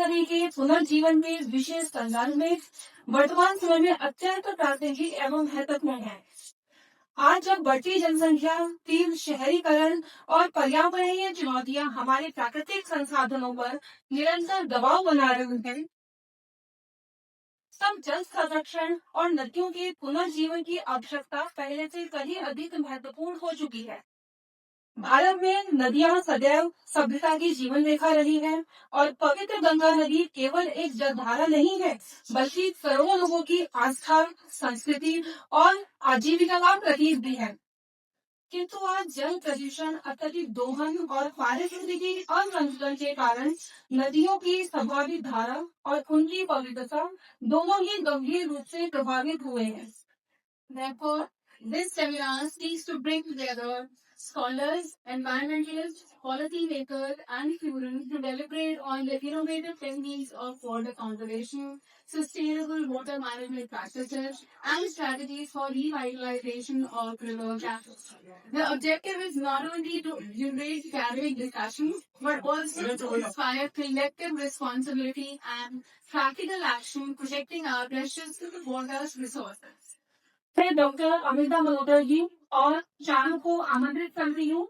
नदी के पुनर्जीवन के विशेष संदर्भ में वर्तमान समय में अत्यंत प्रासंगिक एवं महत्वपूर्ण है। आज जब बढ़ती जनसंख्या, तीव्र शहरीकरण और पर्यावरणीय चुनौतियां हमारे प्राकृतिक संसाधनों पर निरंतर दबाव बना रही हैं, तब जल संरक्षण और नदियों के पुनर्जीवन की आवश्यकता पहले से कहीं अधिक महत्वपूर्ण हो चुकी है। भारत में नदियां सदैव सभ्यता की जीवन रेखा रही है और पवित्र गंगा नदी केवल एक जलधारा नहीं है, बल्कि करोड़ों लोगों की आस्था, संस्कृति और आजीविका का प्रतीक भी है। किंतु आज जल प्रदूषण, अत्यधिक दोहन और पारिस्थितिकी असंतुलन के कारण नदियों की स्वाभाविक धारा और उनकी पवित्रता दोनों ही गंभीर रूप से प्रभावित हुए हैं। Therefore, this seminar seeks to bring together scholars, environmentalists, policymakers, and students to deliberate on the innovative techniques of water conservation, sustainable water management practices, and strategies for revitalization of river channels. The objective is not only to generate academic discussions, but also to inspire collective responsibility and practical action protecting our precious water resources. फिर doctor Amita Malhotra ji और चारों को आमंत्रित करती हूँ।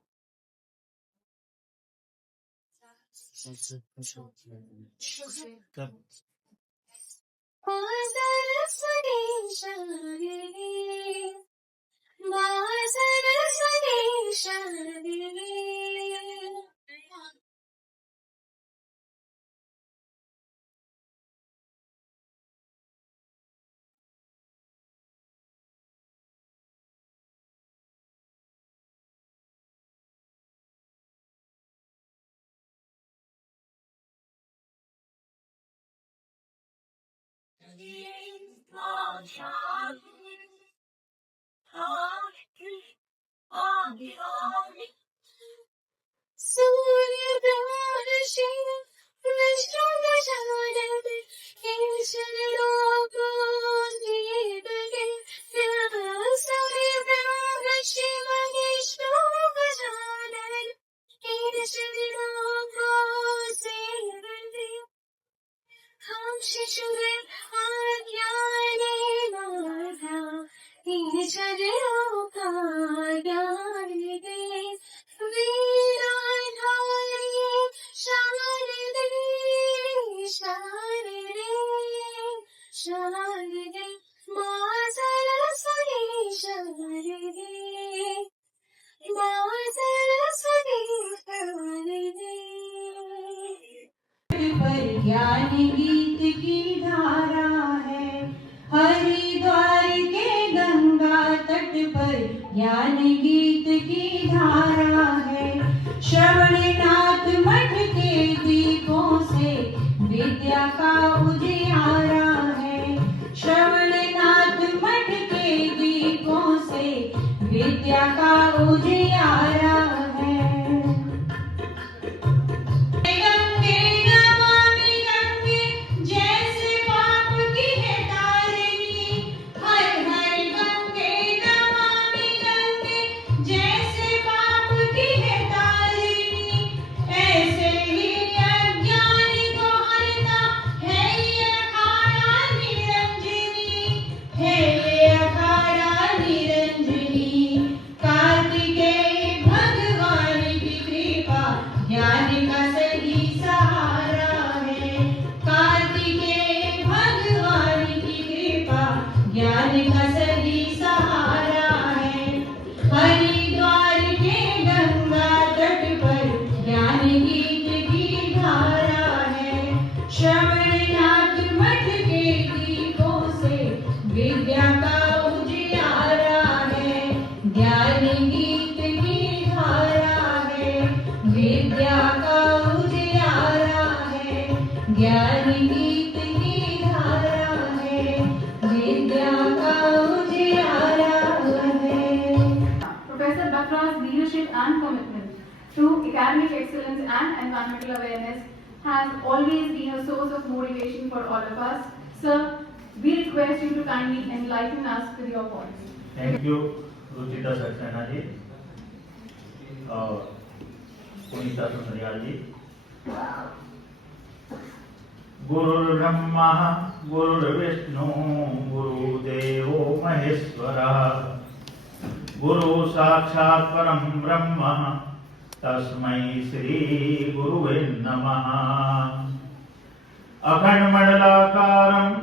ज्ञान गीत की धारा है, हरिद्वार के गंगा तट पर ज्ञान गीत की धारा है। श्रवणनाथ मठ के दीपों से विद्या का उजियारा है। श्रवणनाथ मठ के दीपों से विद्या का उजियारा है। Professor Batra's leadership and commitment to academic excellence and environmental awareness has always been a source of motivation for all of us. Sir, we request you to kindly enlighten us with your points. Thank you, Ruchita Saxena ji, Punita Susariya ji, गुरुर्ब्रह्मा गुरुर्विष्णु गुरुदेवो महेश्वरः गुरु साक्षात् परं ब्रह्म तस्मै श्री गुरुवे नमः। अखंडमंडलाकारं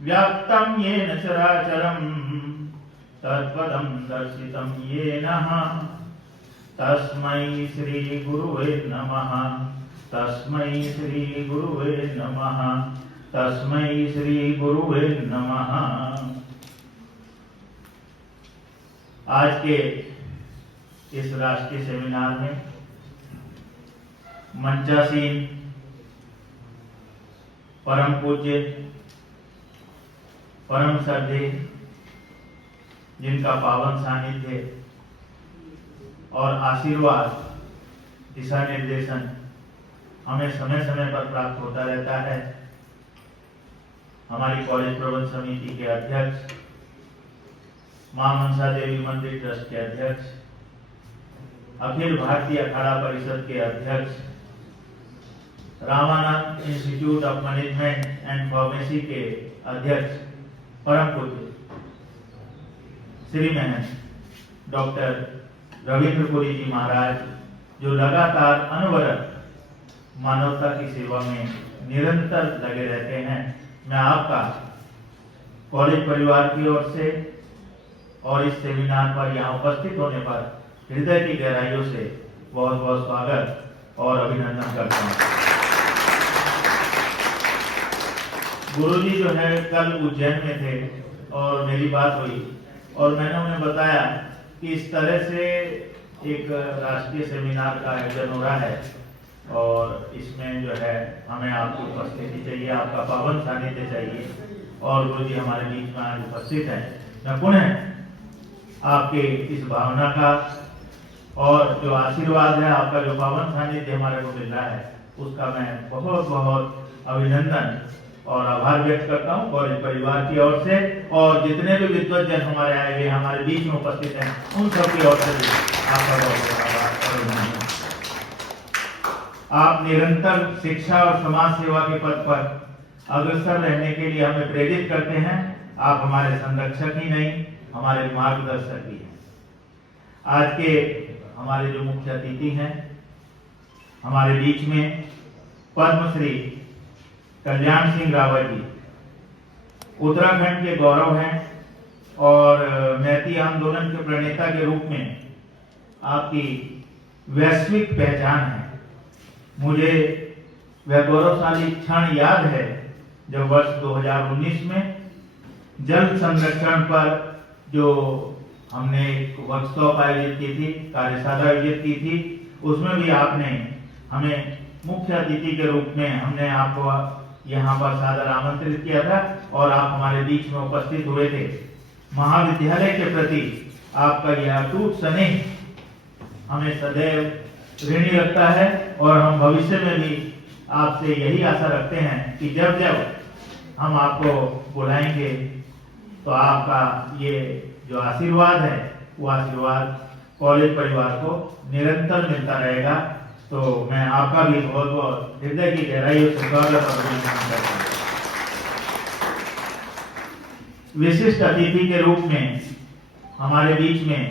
व्याप्तं येन चराचरं तत्पदं दर्शितं येन तस्मै श्री गुरुवे नमः। तस्मै श्री गुरुवे नमः। तस्मै श्री गुरुवे नमः। आज के इस राष्ट्रीय सेमिनार में मंचासीन परम पूज्य परम श्रद्धेय जिनका पावन सानिध्य और आशीर्वाद दिशा निर्देशन हमें समय समय पर प्राप्त होता रहता है, हमारी कॉलेज प्रबंध समिति के अध्यक्ष, मां मनसा देवी मंदिर ट्रस्ट के अध्यक्ष, अखिल भारतीय अखाड़ा परिषद के अध्यक्ष, Ramanand institute of management and pharmacy के अध्यक्ष परम पूज्य श्रीमान डॉक्टर रविंद्रपुरी जी महाराज, जो लगातार अनवरत मानवता की सेवा में निरंतर लगे रहते हैं, मैं आपका कॉलेज परिवार की ओर से और इस सेमिनार पर यहाँ उपस्थित होने पर हृदय की गहराइयों से बहुत बहुत स्वागत और अभिनंदन करता हूँ। गुरुजी जो है कल उज्जैन में थे और मेरी बात हुई और मैंने उन्हें बताया कि इस तरह से एक राष्ट्रीय सेमिनार का आयोजन हो रहा है और इसमें जो है हमें आपकी उपस्थिति चाहिए, आपका पावन सानिध्य चाहिए और गुरुजी हमारे बीच में आज उपस्थित हैं। मैं पुनः आपके इस भावना का और जो आशीर्वाद है, आपका जो पावन सानिध्य हमारे को मिल रहा है, उसका मैं बहुत बहुत अभिनंदन और आभार व्यक्त करता हूँ कॉलेज परिवार की ओर से और जितने भी विद्वज्जन हमारे आए हुए हमारे बीच में उपस्थित हैं, उन सब की ओर से भी आपका बहुत बहुत आभार और अभिनंदन। आप निरंतर शिक्षा और समाज सेवा के पद पर अग्रसर रहने के लिए हमें प्रेरित करते हैं। आप हमारे संरक्षक ही नहीं, हमारे मार्गदर्शक भी हैं। आज के हमारे जो मुख्य अतिथि हैं, हमारे बीच में पद्मश्री कल्याण सिंह रावत जी उत्तराखंड के गौरव हैं और मैती आंदोलन के प्रणेता के रूप में आपकी वैश्विक पहचान है। मुझे वह गौरवशाली क्षण याद है जब वर्ष 2019 में जल संरक्षण पर जो हमने एक वर्कशॉप आयोजित की थी, कार्यशाला आयोजित की थी, उसमें भी आपने हमें मुख्य अतिथि के रूप में हमने आपको यहाँ पर सादर आमंत्रित किया था और आप हमारे बीच में उपस्थित हुए थे। महाविद्यालय के प्रति आपका यह अटूट स्नेह हमें सदैव ऋणी रखता है और हम भविष्य में भी आपसे यही आशा रखते हैं कि जब जब हम आपको बुलाएंगे तो आपका ये जो आशीर्वाद है वो आशीर्वाद कॉलेज परिवार को निरंतर मिलता रहेगा। तो मैं आपका भी बहुत बहुत हृदय की गहराइयों से स्वागत और अभिनंदन करता हूँ। विशिष्ट अतिथि के रूप में हमारे बीच में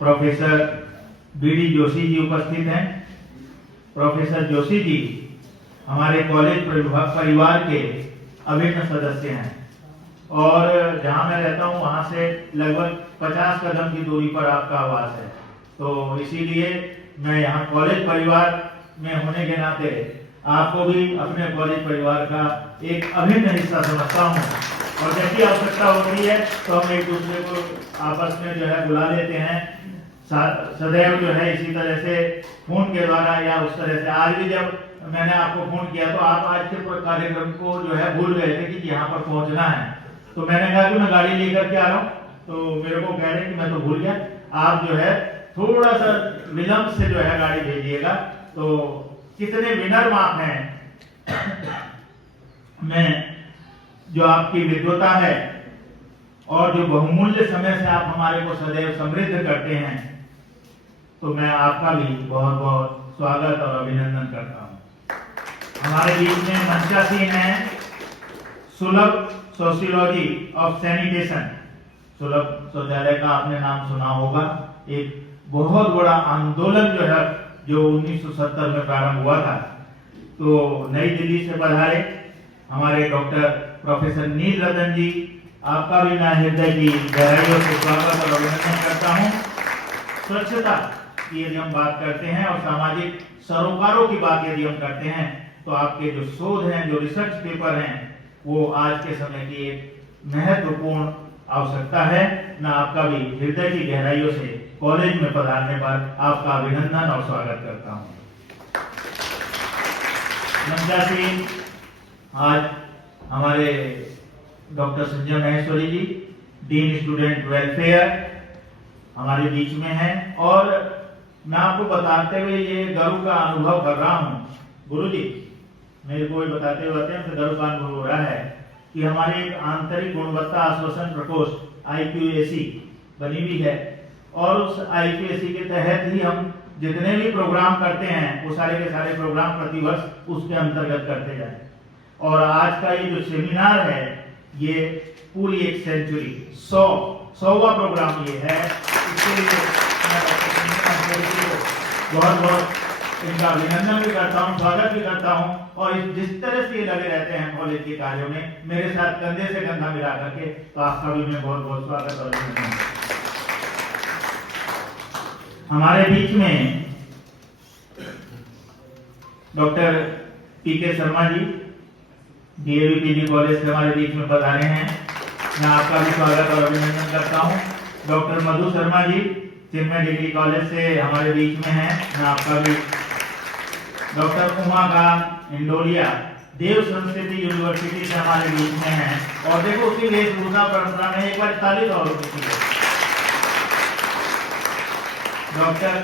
प्रोफेसर बीडी जोशी जी उपस्थित हैं। प्रोफेसर जोशी जी हमारे कॉलेज परिवार के अभिन्न सदस्य हैं और जहां मैं रहता हूं वहां से लगभग 50 कदम की दूरी पर आपका आवास है। तो इसीलिए मैं यहाँ कॉलेज परिवार में होने के नाते आपको भी अपने कॉलेज परिवार का एक अभिन्न हिस्सा समझता हूँ और जब भी आवश्यकता होती है तो हम एक दूसरे को आपस में जो है बुला लेते हैं। सदैव जो है इसी तरह से फोन के द्वारा या उस तरह से आज भी जब मैंने आपको फोन किया तो आप आज के कार्यक्रम को जो है भूल गए थे कि यहाँ पर पहुंचना है, तो मैंने कहा कि मैं गाड़ी लेकर के आ रहा हूँ, तो मेरे को कह रहे कि मैं तो भूल गया, आप जो है थोड़ा सा विलंब से जो है गाड़ी भेजिएगा। तो कितने विनम्र आप हैं। मैं जो आपकी विद्वता है और जो बहुमूल्य समय से आप हमारे को सदैव समृद्ध करते हैं, तो मैं आपका भी बहुत बहुत स्वागत और अभिनंदन करता हूं। हमारे बीच में मंचासीन है सुलभ सोशियोलॉजी ऑफ सैनिटेशन। सुलभ शौचालय का आपने नाम सुना होगा। एक बहुत बड़ा आंदोलन जो 1970 में प्रारंभ हुआ था। तो नई दिल्ली से पधारे हमारे डॉक्टर प्रोफेसर नील रतन जी, आपका भी मैं हृदय की गहराइयों से स्वागत और अभिनंदन करता हूँ। स्वच्छता की यदि हम बात करते हैं और सामाजिक सरोकारों की बात यदि हम करते हैं तो आपके जो शोध हैं, जो रिसर्च पेपर हैं, वो आज के समय की एक महत्वपूर्ण आवश्यकता है। मैं आपका भी हृदय की गहराइयों से कॉलेज में पधारने पर आपका अभिनंदन और स्वागत करता हूँ। मंचासीन आज हमारे डॉक्टर संजय महेश्वरी जी, डीन स्टूडेंट वेलफेयर, हमारे बीच में हैं। और मैं आपको बताते हुए ये गर्व का अनुभव कर रहा हूँ, गुरुजी मेरे को भी बताते हुए गर्व का अनुभव हो रहा है कि हमारी एक आंतरिक गुणवत्ता आश्वासन प्रकोष्ठ IQAC बनी हुई है और उस IQAC के तहत ही हम जितने भी प्रोग्राम करते हैं वो सारे के सारे प्रोग्राम प्रतिवर्ष उसके अंतर्गत करते जाए। और आज का ये जो सेमिनार है ये पूरी एक सेंचुरी 100वां प्रोग्राम ये है। इसके लिए मैं बहुत बहुत इनका अभिनंदन भी करता हूँ, स्वागत भी करता हूँ। और जिस तरह से ये लगे रहते हैं कॉलेज के कार्यों में मेरे साथ कंधे से कंधा मिला करके, तो आपका भी मैं बहुत बहुत स्वागत और अभिनंदन। हमारे बीच में doctor PK Sharma ji DAV PG college से हमारे बीच में पधारे हैं। मैं आपका भी स्वागत और अभिनंदन करता हूँ। डॉक्टर मधु शर्मा जी चिन्मय डिग्री कॉलेज से हमारे बीच में हैं। मैं आपका भी। डॉक्टर उमाकांत इंडोलिया देव संस्कृति यूनिवर्सिटी से हमारे बीच में हैं। और देखो उसी वेशभूषा परंपरा में एक बार ताली और डॉक्टर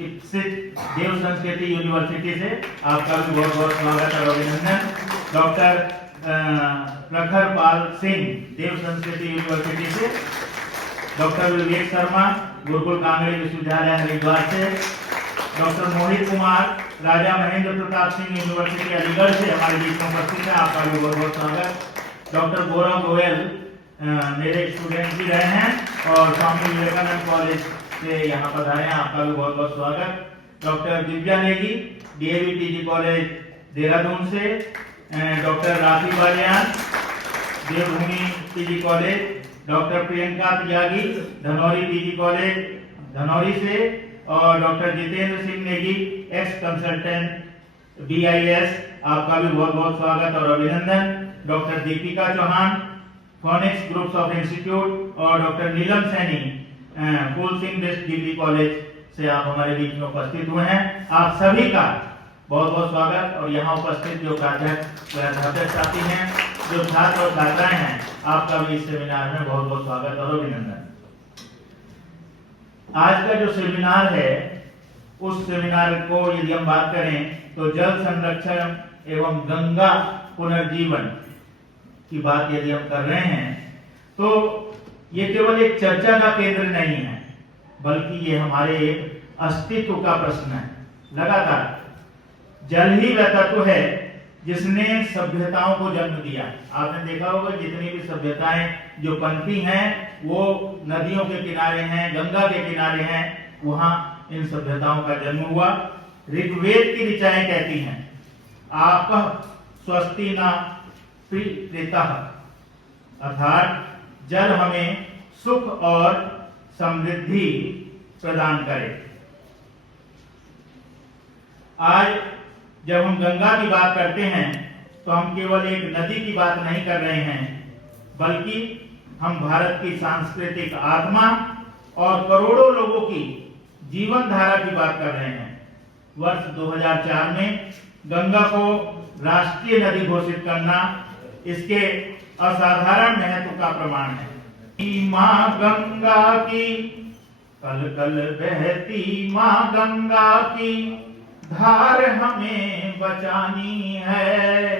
इप्सित देव संस्कृति यूनिवर्सिटी से आपका भी बहुत बहुत स्वागत और अभिनंदन। डॉक्टर प्रखर पाल सिंह देव संस्कृति यूनिवर्सिटी से। डॉक्टर विवेक शर्मा गुरुकुल कांगड़ी विश्वविद्यालय हरिद्वार से। डॉक्टर मोहित कुमार राजा महेंद्र प्रताप सिंह यूनिवर्सिटी अलीगढ़ से हमारे बीच में उपस्थित है। आपका भी बहुत बहुत स्वागत। डॉक्टर गौरव गोयल मेरे स्टूडेंट भी रहे हैं और स्वामी विवेकानंद कॉलेज से यहाँ पधारे हैं। आपका भी बहुत बहुत स्वागत। Doctor Divya Negi DAV PG college Dehradun से। Doctor Rakhi Baliyan Devbhoomi PG college. Doctor Priyanka Tyagi Dhanauri PG college Dhanauri से। और doctor Jitendra Singh Negi ex consultant BIS, आपका भी बहुत बहुत स्वागत और अभिनंदन। Doctor Deepika Chauhan Phoenix groups of institute और doctor Neelam Saini Phool Singh west degree college से आप हमारे बीच में उपस्थित हुए हैं। आप सभी का बहुत बहुत स्वागत। और यहाँ उपस्थित जो प्राध्यापक साथी हैं, जो छात्र और छात्राएं हैं, आपका भी इस सेमिनार में बहुत बहुत स्वागत और अभिनंदन। आज का जो सेमिनार है उस सेमिनार को यदि हम बात करें तो जल संरक्षण एवं गंगा पुनर्जीवन की बात यदि हम कर रहे हैं तो ये केवल एक चर्चा का केंद्र नहीं है, बल्कि ये हमारे एक अस्तित्व का प्रश्न है। लगातार जल ही वह तत्व है जिसने सभ्यताओं को जन्म दिया। आपने देखा होगा जितनी भी सभ्यताएं जो पनपी हैं वो नदियों के किनारे हैं, गंगा के किनारे हैं, वहां इन सभ्यताओं का जन्म हुआ। ऋग्वेद की ऋचाएं कहती हैं आपः स्वस्ति न प्रीतः, अर्थात जल हमें सुख और समृद्धि प्रदान करे। आज जब हम गंगा की बात करते हैं तो हम केवल एक नदी की बात नहीं कर रहे हैं, बल्कि हम भारत की सांस्कृतिक आत्मा और करोड़ों लोगों की जीवन धारा की बात कर रहे हैं। वर्ष 2004 में गंगा को राष्ट्रीय नदी घोषित करना इसके असाधारण महत्व का प्रमाण है। मां गंगा की कल कल बहती मां गंगा की धार हमें बचानी है,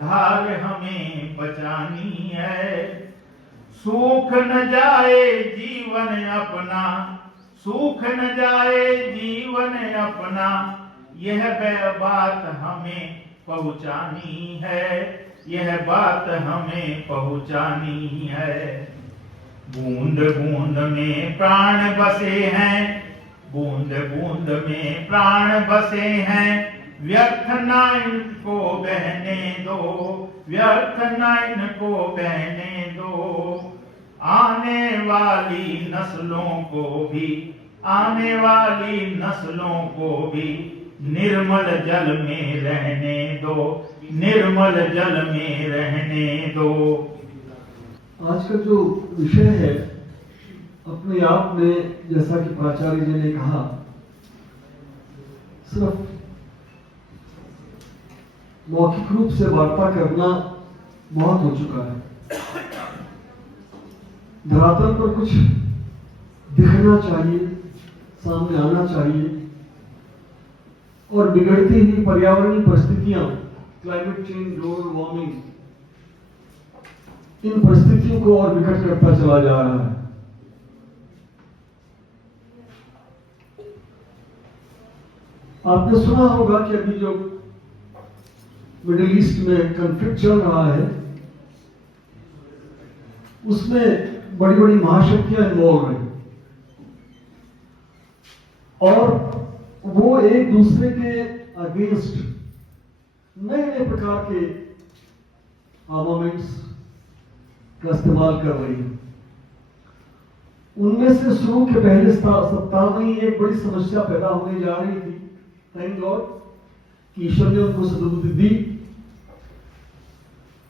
धार हमें बचानी है। सूख न जाए जीवन अपना, सूख न जाए जीवन अपना, यह बात हमें पहुंचानी है, यह बात हमें पहुंचानी है। बूंद बूंद में प्राण बसे हैं, बूंद बूंद में प्राण बसे हैं, व्यर्थ ना इनको बहने दो, व्यर्थ ना इनको बहने दो। आने वाली नस्लों को भी, आने वाली नस्लों को भी निर्मल जल में रहने दो, निर्मल जल में रहने दो। आज का जो विषय है अपने आप में, जैसा कि प्राचार्य जी ने कहा, सिर्फ मौखिक रूप से वार्ता करना बहुत हो चुका है। धरातल पर कुछ दिखना चाहिए, सामने आना चाहिए, और बिगड़ती हुई पर्यावरणीय परिस्थितियां, क्लाइमेट चेंज, ग्लोबल वार्मिंग, इन परिस्थितियों को और विकट करता चला जा रहा है। आपने सुना होगा कि अभी जो मिडिल ईस्ट में कॉन्फ्लिक्ट चल रहा है, उसमें बड़ी बड़ी महाशक्तियां इन्वॉल्व हैं और वो एक दूसरे के अगेंस्ट नए नए प्रकार के आर्मामेंट्स का इस्तेमाल कर रही है। उनमें से शुरू के पहले सप्ताह में ही एक बड़ी समस्या पैदा होने जा रही थी। थैंक गॉड कि ईश्वर ने उनको सद्बुद्धि दी।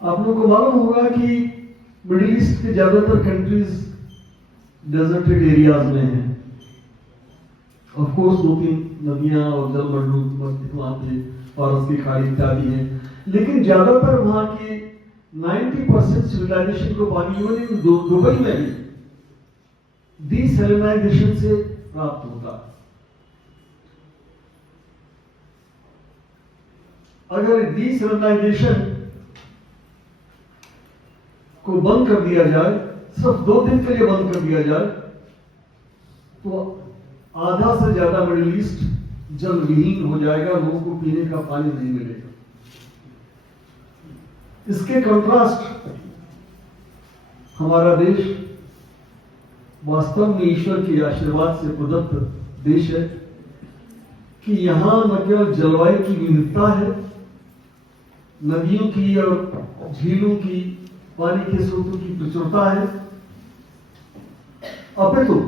आप लोगों को मालूम होगा कि मिडिल ईस्ट के ज्यादातर कंट्रीज डेजर्टेड एरियाज में हैं। ऑफ कोर्स 2-3 नदियां और जलमंडल वहां पे फारस की खाड़ी इत्यादि हैं, लेकिन ज्यादातर वहां की 90% सिविलाइजेशन को पानी इवन इन दुबई में भी डीसेलिनाइजेशन से प्राप्त होता है। अगर डीसेलिनाइजेशन को बंद कर दिया जाए, सिर्फ 2 दिन के लिए बंद कर दिया जाए, तो आधा से ज्यादा मिडिल ईस्ट जल विहीन हो जाएगा, लोगों को पीने का पानी नहीं मिलेगा। इसके कंट्रास्ट हमारा देश वास्तव में ईश्वर के आशीर्वाद से प्रदत्त देश है कि यहां न केवल जलवायु की विविधता है, नदियों की और झीलों की, पानी के स्रोतों की प्रचुरता है, अपितु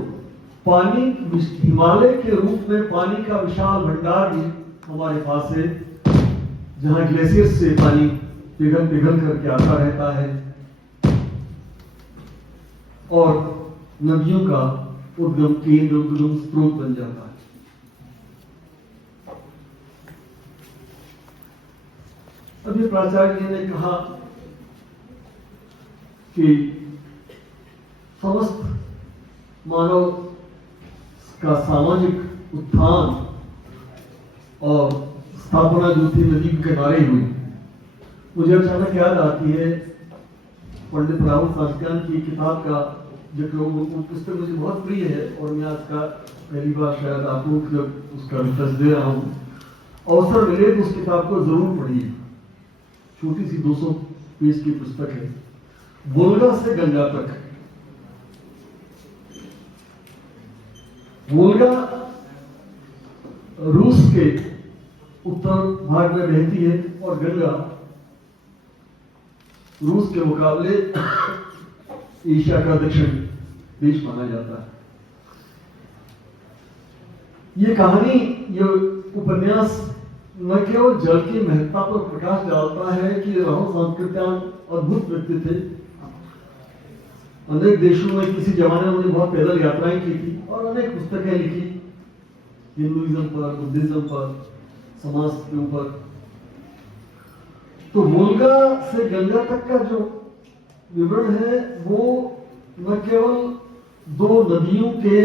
पानी हिमालय के रूप में पानी का विशाल भंडार भी हमारे पास है, जहां ग्लेशियर से पानी पिघल पिघल करके आता रहता है और नदियों का उद्गम केंद्र, उद्गम स्रोत बन जाता है। अभी प्राचार्य जी ने कहा कि समस्त मानव का सामाजिक उत्थान और स्थापना जो थी नदी के किनारे हुई। मुझे अचानक याद आती है पंडित राहुल सास्क्यान की किताब का जिक्र। वो पुस्तक मुझे बहुत प्रिय है और मैं आज का पहली बार शायद आप लोग को उसका रिफरेंस दे रहा हूँ। अवसर मिले तो उस किताब को जरूर पढ़िए। छोटी सी 200 पेज की पुस्तक है, वोल्गा से गंगा तक। वोल्गा रूस के उत्तर भाग में बहती है और गंगा रूस के मुकाबले एशिया का दक्षिण देश माना जाता है। ये कहानी, ये उपन्यास न केवल जल की महत्ता पर प्रकाश डालता है कि राहुल सास्क्यान अद्भुत व्यक्ति थे। अनेक देशों में किसी जमाने में उन्होंने बहुत पैदल यात्राएं की थी और अनेक पुस्तकें लिखी, हिंदुइज्म पर, बुद्धिज्म पर, समाज के ऊपर। तो वोल्गा से गंगा तक का जो विवरण है वो न केवल 2 नदियों के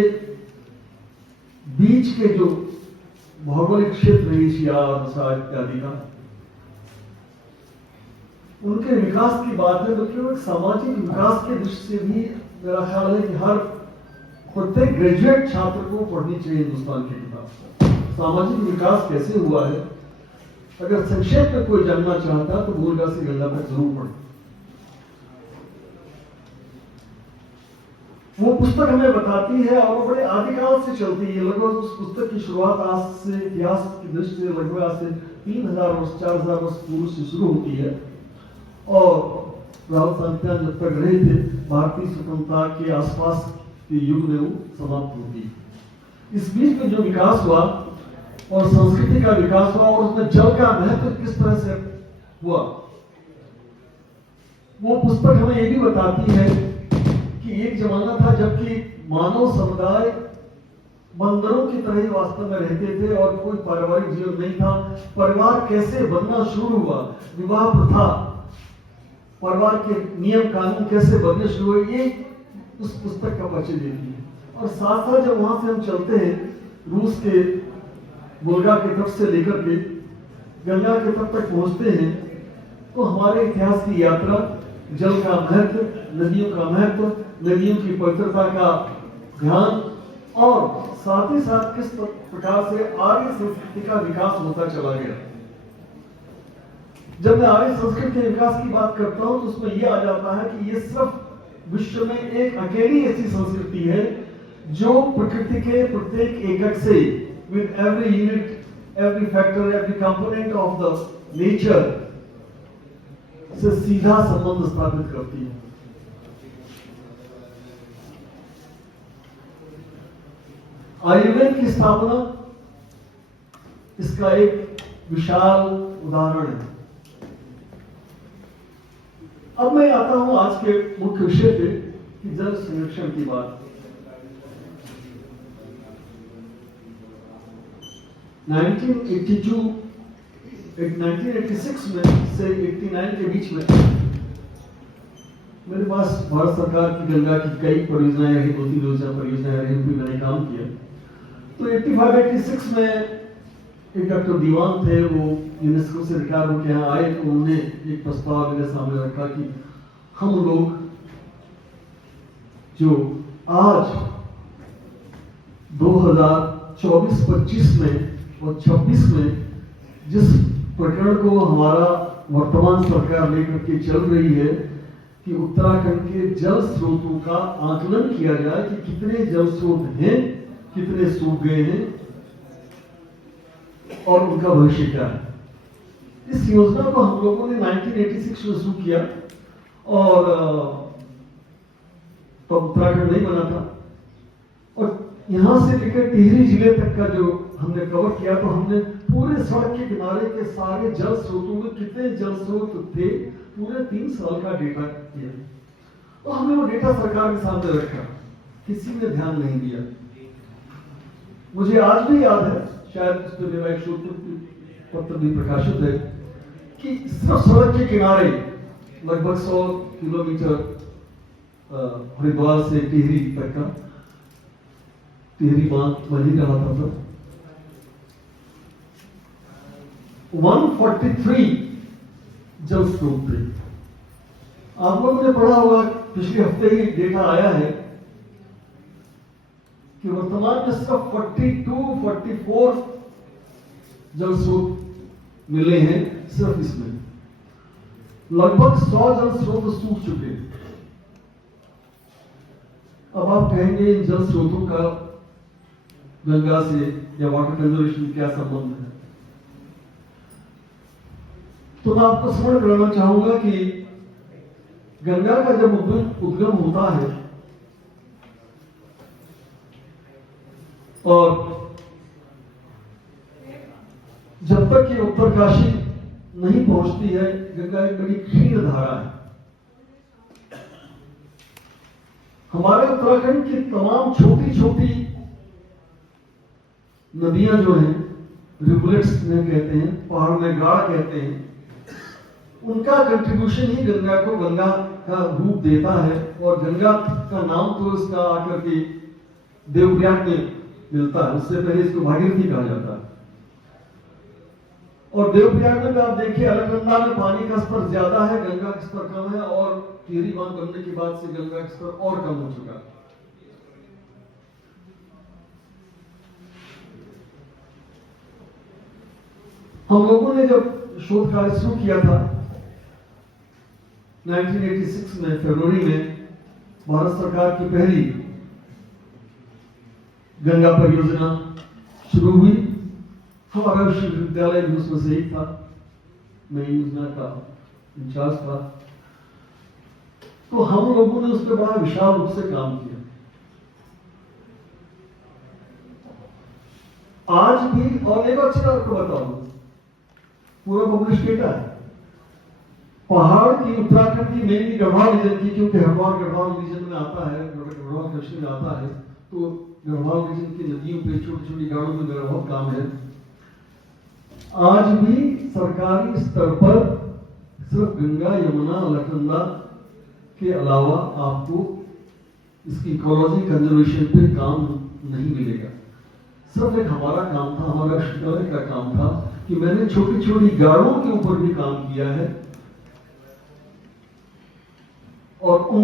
बीच के जो भौगोलिक क्षेत्र एशिया और इत्यादि का, उनके विकास की बात है, बल्कि वो सामाजिक विकास के दृष्टि से भी मेरा ख्याल है कि हर प्रत्येक ग्रेजुएट छात्र को पढ़नी चाहिए हिंदुस्तान की किताब। सामाजिक विकास कैसे हुआ है अगर संक्षेप में कोई जानना चाहता है तो बोलगा से गंगा तक जरूर पढ़े। वो पुस्तक हमें बताती है और वो बड़े आदिकाल से चलती है। लगभग उस पुस्तक की शुरुआत आज से इतिहास की दृष्टि से लगभग आज से 3000 वर्ष 4000 वर्ष पूर्व से शुरू होती है और राहुल सांख्यान जब तक रहे थे भारतीय स्वतंत्रता के आसपास के युग में वो समाप्त होती है। इस बीच में जो विकास हुआ और संस्कृति का विकास हुआ और उसमें जल का महत्व किस तरह से हुआ, वो पुस्तक हमें ये भी बताती है कि एक जमाना था जबकि मानव समुदाय बंदरों की तरह ही वास्तव में रहते थे और कोई पारिवारिक जीवन नहीं था। परिवार कैसे बनना शुरू हुआ, विवाह प्रथा, परिवार के नियम कानून कैसे बनने शुरू हुए, ये उस पुस्तक का परिचय देती है। और साथ साथ जब वहां से हम चलते हैं रूस के वोल्गा की तरफ से लेकर के गंगा के तट तक पहुंचते हैं तो हमारे इतिहास की यात्रा, जल का महत्व, नदियों का महत्व, नदियों की पवित्रता का ध्यान और साथ ही साथ किस प्रकार से आर्य संस्कृति का विकास होता चला गया। जब मैं आर्य संस्कृति के विकास की बात करता हूं तो उसमें यह आ जाता है कि यह सिर्फ विश्व में एक अकेली ऐसी संस्कृति है जो प्रकृति के प्रत्येक एकक से with every unit, every factor, every component of the nature से सीधा संबंध स्थापित करती है। आयुर्वेद की स्थापना इसका एक विशाल उदाहरण है। अब मैं आता हूं आज के मुख्य विषय पे कि जल संरक्षण की बात। 1986 में से 89 के बीच में मेरे पास भारत सरकार की गंगा की कई परियोजनाएं रही, 2-3 परियोजनाएं रही, उन पर मैंने काम किया। तो 85-86 में एक डॉक्टर दीवान थे, वो यूनेस्को से रिटायर होकर यहाँ आए तो उन्होंने एक प्रस्ताव मेरे सामने रखा कि हम लोग जो आज 2024-25 में और 26 में जिस प्रकरण को हमारा वर्तमान सरकार लेकर के चल रही है कि उत्तराखंड के जल स्रोतों का आकलन किया जाए कि कितने जल स्रोत हैं, कितने सूख गए हैं और उनका भविष्य क्या है। इस योजना को हम लोगों ने 1986 में शुरू किया और तो उत्तराखंड नहीं बना था और यहां से लेकर टिहरी जिले तक का जो हमने कवर किया तो हमने पूरे सड़क के किनारे के सारे जल स्रोतों में कितने जल स्रोत थे पूरे 3 साल का डेटा किया। तो हमने वो डेटा सरकार के सामने रखा, किसी ने ध्यान नहीं दिया। मुझे आज भी याद है, शायद उस पर मेरा एक शोध पत्र भी प्रकाशित है कि सिर्फ सड़क के किनारे लगभग 100 किलोमीटर हरिद्वार से टिहरी तक का टिहरी बांध बन ही रहा था सर। 143 जल स्रोत थे। आप लोगों ने पढ़ा होगा, पिछले हफ्ते ही डेटा आया है कि वर्तमान में सिर्फ 42-44 जल स्रोत मिले हैं सिर्फ इसमें। लगभग 100 जल स्रोत सूख चुके हैं। अब आप कहेंगे इन जल स्रोतों का गंगा से या वाटर कंजर्वेशन क्या संबंध है? तो मैं आपको स्मरण कराना चाहूंगा कि गंगा का जब उद्गम होता है और जब तक ये उत्तरकाशी नहीं पहुंचती है, गंगा एक बड़ी क्षीण धारा है। हमारे उत्तराखंड की तमाम छोटी छोटी नदियां जो हैं, रिवुलेट्स में कहते हैं, पहाड़ में गाढ़ कहते हैं, उनका कंट्रीब्यूशन ही गंगा को गंगा का रूप देता है। और गंगा का नाम तो इसका आकर के देवप्रयाग में मिलता है, उससे पहले इसको भागीरथी कहा जाता है। और देवप्रयाग में आप देखिए अलकनंदा में पानी का स्तर ज्यादा है, गंगा का स्तर कम है और टिहरी बांध बनने के बाद से गंगा का स्तर और कम हो चुका है। हम लोगों ने जब शोध कार्य शुरू किया था 1986 में फरवरी में भारत सरकार की पहली गंगा परियोजना शुरू हुई। हमारा विश्वविद्यालय भी उसमें से एक था, मैं योजना का इंचार्ज था। तो हम लोगों ने उस पर बड़ा विशाल रूप से काम किया। आज भी, और एक अच्छी बात आपको बताऊं, पूरा पब्लिश डेटा है पहाड़ की, उत्तराखंड की, मेनली गढ़वाल रीजन की, क्योंकि हरद्वार गढ़वाल रीजन में आता है, गढ़वाल कृषि में आता है, तो गढ़वाल रीजन की नदियों पे छोटी छोटी गाड़ों में मेरा बहुत काम है। आज भी सरकारी स्तर पर सिर्फ गंगा, यमुना, अलकनंदा के अलावा आपको इसकी इकोलॉजी कंजर्वेशन पे काम नहीं मिलेगा। सिर्फ एक हमारा काम था, हमारा विश्वविद्यालय का काम था कि मैंने छोटी छोटी गाड़ों के ऊपर भी काम किया है और उन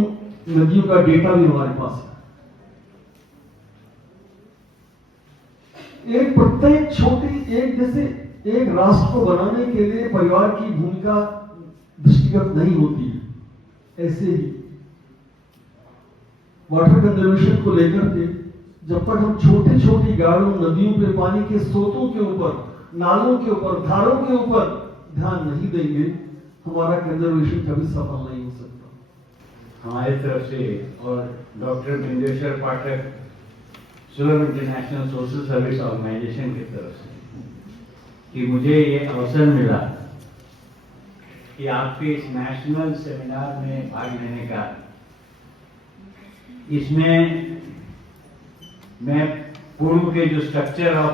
नदियों का डेटा भी हमारे पास है। एक प्रत्येक छोटी, एक जैसे एक राष्ट्र को बनाने के लिए परिवार की भूमिका दृष्टिगत नहीं होती है, ऐसे ही वाटर कंजर्वेशन को लेकर के जब तक हम छोटी छोटी गाड़ों, नदियों पे, पानी के स्रोतों के ऊपर, नालों के ऊपर, धारों के ऊपर ध्यान नहीं देंगे, हमारा कंजर्वेशन कभी सफल नहीं हो सकता। हमारी तरफ से और डॉक्टर बिंदेश्वर पाठक सुलभ इंटरनेशनल सोशल सर्विस ऑर्गेनाइजेशन की तरफ से कि मुझे ये अवसर मिला कि आपके इस नेशनल सेमिनार में भाग लेने का। इसमें मैं पूर्व के जो स्ट्रक्चर ऑफ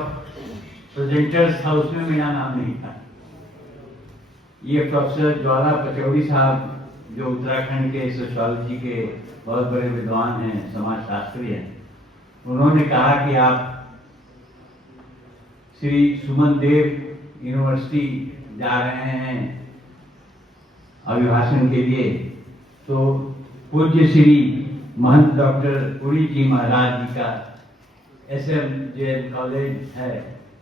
प्रेजेंटर्स था उसमें मेरा नाम नहीं था। ये प्रोफेसर ज्वाला पचौड़ी साहब जो उत्तराखंड के सोशियोलॉजी के बहुत बड़े विद्वान हैं, समाजशास्त्री हैं, उन्होंने कहा कि आप श्री सुमन देव यूनिवर्सिटी जा रहे हैं अभिभाषण के लिए, तो पूज्य श्री महंत डॉक्टर पुरी जी महाराज जी का SM कॉलेज है,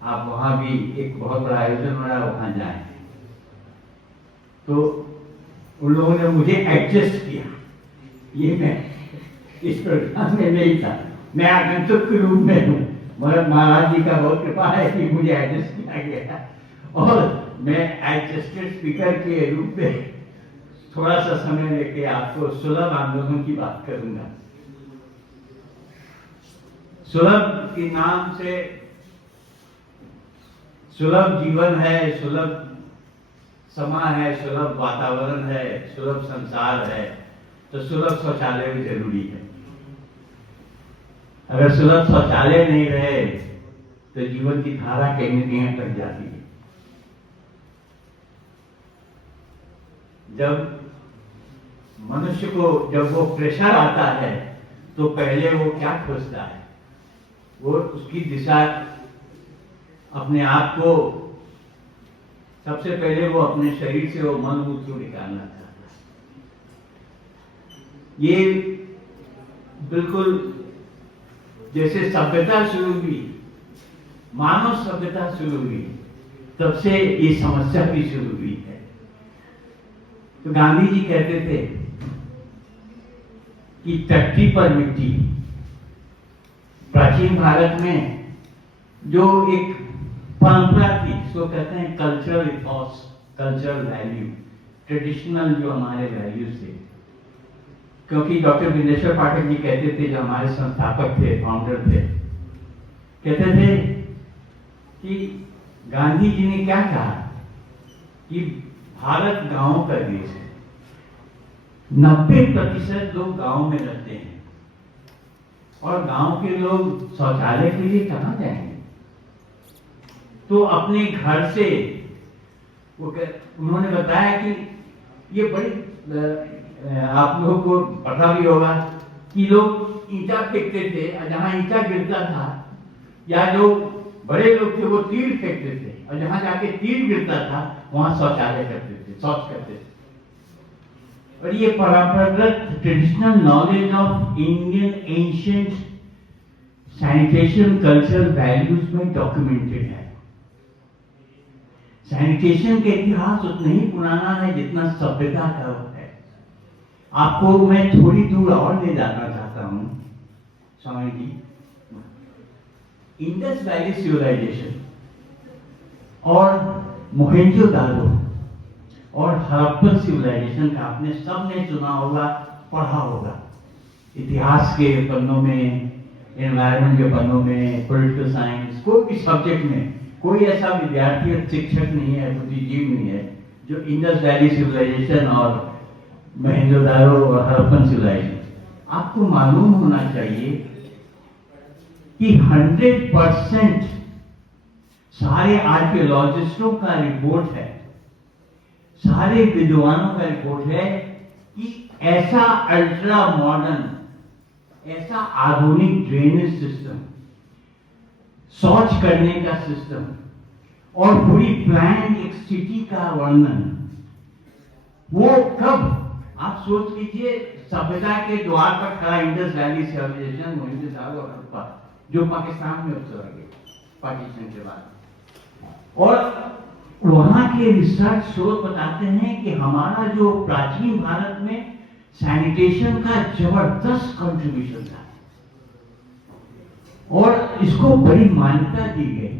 आप वहाँ भी एक बहुत बड़ा आयोजन हो रहा है, वहाँ जाएं। तो उन लोगों ने मुझे एडजस्ट किया, ये मैं इस प्रोग्राम में नहीं था, मैं आगंतुक के रूप में हूँ, मगर महाराज जी का बहुत कृपा है कि मुझे एडजस्ट किया गया और मैं एडजस्टेड स्पीकर के रूप में थोड़ा सा समय लेके आपको सुलभ आंदोलन की बात करूंगा। सुलभ के नाम से सुलभ जीवन है, सुलभ समा है, सुलभ वातावरण है, सुलभ संसार है, तो सुलभ शौचालय भी जरूरी है। अगर सुलभ शौचालय नहीं रहे तो जीवन की धारा कहीं न कहीं अटक जाती है। जब मनुष्य को जब वो प्रेशर आता है तो पहले वो क्या खोजता है, वो उसकी दिशा अपने आप को, सबसे पहले वो अपने शरीर से वो मन मूत्र निकालना चाहता है। ये बिल्कुल जैसे सभ्यता शुरू हुई, मानव सभ्यता शुरू हुई, तब से ये समस्या भी शुरू हुई है। तो गांधी जी कहते थे कि टट्टी पर मिट्टी। प्राचीन भारत में जो एक परंपरा थी, इसको कहते हैं cultural ethos, cultural value, traditional जो हमारे वैल्यूज थे। क्योंकि डॉक्टर बिंदेश्वर पाठक जी कहते थे, जो हमारे संस्थापक थे, फाउंडर थे, कहते थे कि गांधी जी ने क्या कहा कि भारत गांवों का देश है, 90% लोग गांव में रहते हैं और गांव के लोग शौचालय के लिए कहां जाएंगे। तो अपने घर से उन्होंने बताया कि ये बड़ी, आप लोगों को पता भी होगा कि लोग ईंटा फेंकते थे और जहां ईंटा गिरता था, या जो बड़े लोग थे वो तीर फेंकते थे और जहां जाके तीर गिरता था वहां शौचालय करते थे, शौच करते थे। और ये परंपरागत traditional knowledge of Indian ancient sanitation cultural values में डॉक्यूमेंटेड है। सैनिटेशन का इतिहास उतना ही पुराना है जितना सभ्यता का है। आपको मैं थोड़ी दूर और ले जाना चाहता हूं Swami ji. Indus valley civilisation और मोहेंजोदारो और हड़प्पन सिविलाइजेशन का आपने सबने सुना होगा, पढ़ा होगा, इतिहास के पन्नों में, एनवायरमेंट के पन्नों में, पॉलिटिकल साइंस, कोई भी सब्जेक्ट में कोई ऐसा विद्यार्थी और शिक्षक नहीं है, बुद्धिजीवी नहीं है जो इंडस वैली सिविलाइजेशन और मोहेंजोदारो और हड़प्पन सिविलाइजेशन, आपको मालूम होना चाहिए कि 100% सारे आर्कियोलॉजिस्टों का रिपोर्ट है, सारे विद्वानों का रिपोर्ट है कि ऐसा अल्ट्रा मॉडर्न, ऐसा आधुनिक ड्रेनेज सिस्टम, शौच करने का सिस्टम और पूरी प्लान एक सिटी का वर्णन, वो कब, आप सोच लीजिए, सभ्यता के द्वार पर खड़ा इंडस वैली सिविलाइजेशन, मोहेंजोदारो और हड़प्पा, जो पाकिस्तान में उतर गए पार्टीशन के बाद। और वहां के रिसर्च स्रोत बताते हैं कि हमारा जो प्राचीन भारत में सैनिटेशन का जबरदस्त कंट्रीब्यूशन था और इसको बड़ी मान्यता दी गई,